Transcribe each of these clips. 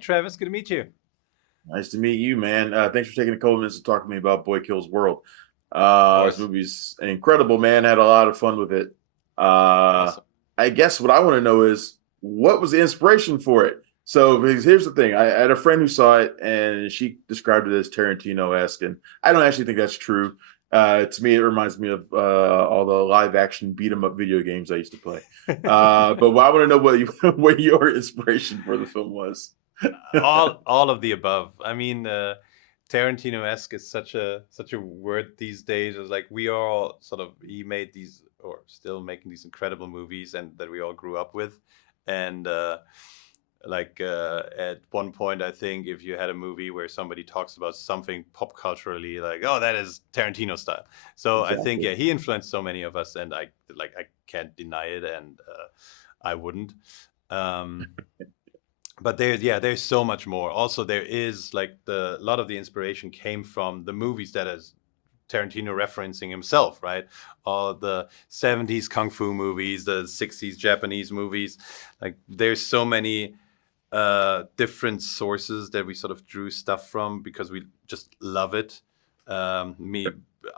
Travis, good to meet you. Nice to meet you, man. Thanks for taking a couple minutes to talk to me about Boy Kills World. Of This course. movie's incredible, man. Had a lot of fun with it. Uh, Awesome. I guess what I want to know is what was the inspiration for it? So, because here's the thing: I had a friend who saw it, and she described it as Tarantino-esque, and I don't actually think that's true. To me, it reminds me of all the live-action beat 'em up video games I used to play. But I want to know what your inspiration for the film was. all of the above. I mean, Tarantino-esque is such a word these days. It's like we all sort of he made these or still making these incredible movies and that we all grew up with. And at one point, I think if you had a movie where somebody talks about something pop culturally, like, oh, that is Tarantino style. So I think, Exactly. yeah, he influenced so many of us, and I can't deny it, and I wouldn't. Um, but there's so much more. Also, there is like a lot of the inspiration came from the movies that is Tarantino referencing himself, right? All the 70s kung fu movies, the 60s Japanese movies. Like there's so many different sources that we sort of drew stuff from because we just love it. Me,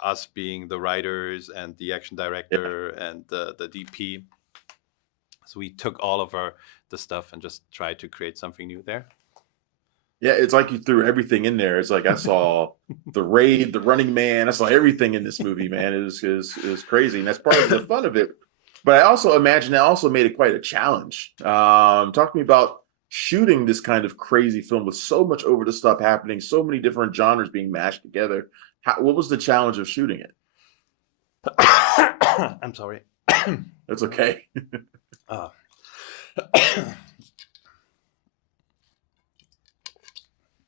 us being the writers and the action Yeah. director and the DP. So we took all of the stuff and just tried to create something new there. Yeah, it's like you threw everything in there. It's like I saw the raid, the Running Man. I saw everything in this movie, man. It was crazy, and that's part of the fun of it. But I also imagine it also made it quite a challenge. Talk to me about shooting this kind of crazy film with so much over the stuff happening, so many different genres being mashed together. What was the challenge of shooting it? I'm sorry. That's okay. Uh,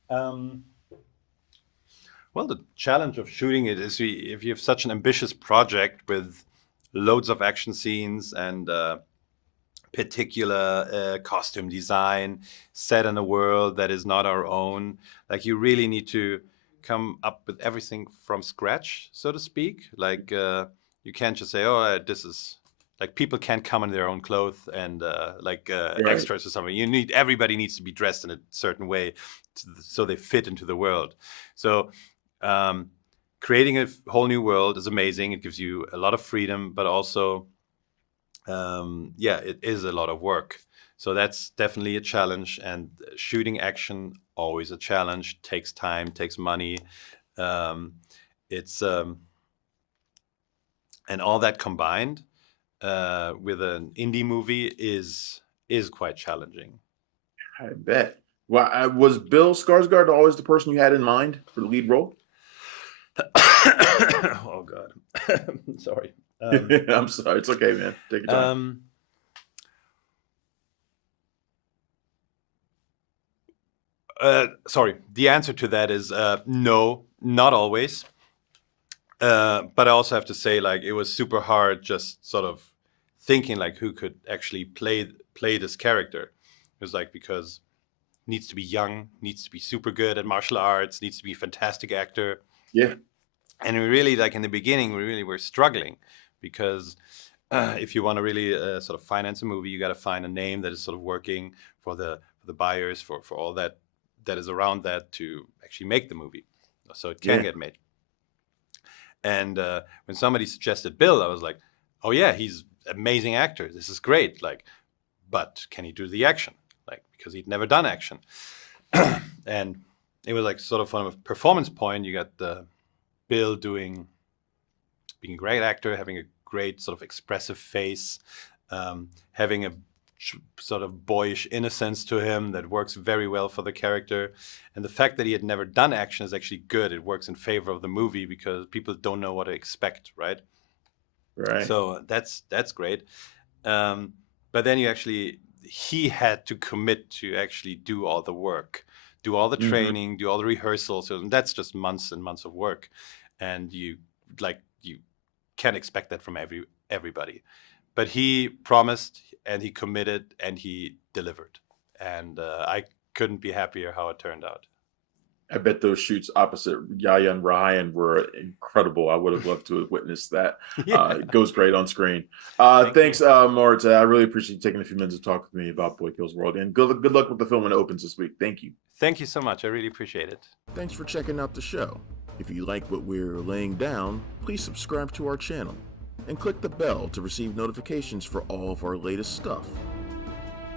um, well, the challenge of shooting it is if you have such an ambitious project with loads of action scenes and particular costume design set in a world that is not our own, like you really need to come up with everything from scratch, so to speak. Like you can't just say, "Oh, this is." Like people can't come in their own clothes and Right. extras or something. Everybody needs to be dressed in a certain way so they fit into the world. So um, creating a whole new world is amazing. It gives you a lot of freedom, but also, it is a lot of work. So that's definitely a challenge. And shooting action, always a challenge, takes time, takes money. Um, it's And all that combined with an indie movie is quite challenging. I bet. Well, was Bill Skarsgard always the person you had in mind for the lead role? Oh God, sorry. I'm sorry. It's okay, man. Take your time. Um, Sorry. The answer to that is no, not always. But I also have to say, like, it was super hard just sort of thinking like who could actually play this character. It was like because needs to be young, needs to be super good at martial arts, needs to be a fantastic actor. Yeah. And we really, like in the beginning, we really were struggling because if you want to really sort of finance a movie, you got to find a name that is sort of working for the buyers, for all that is around that to actually make the movie, so it can Yeah. get made. And when somebody suggested Bill, I was like, oh yeah, he's an amazing actor. This is great. Like, but can he do the action? Like, because he'd never done action. And it was like sort of from a performance point, you got the Bill being a great actor, having a great sort of expressive face, having a sort of boyish innocence to him that works very well for the character. And the fact that he had never done action is actually good. It works in favor of the movie because people don't know what to expect, right? Right. So that's great. Um, but then he had to commit to actually do all the work, do all the Hmm. training, do all the rehearsals. So that's just months and months of work, and you can't expect that from everybody. But he promised and he committed and he delivered, and I couldn't be happier how it turned out. I bet those shoots opposite Yaya and Ryan were incredible. I would have loved to have witnessed that. Yeah. It goes great on screen. Thank Thanks, you. Moritz. I really appreciate you taking a few minutes to talk with me about Boy Kills World. And good luck with the film when it opens this week. Thank you. Thank you so much. I really appreciate it. Thanks for checking out the show. If you like what we're laying down, please subscribe to our channel and click the bell to receive notifications for all of our latest stuff.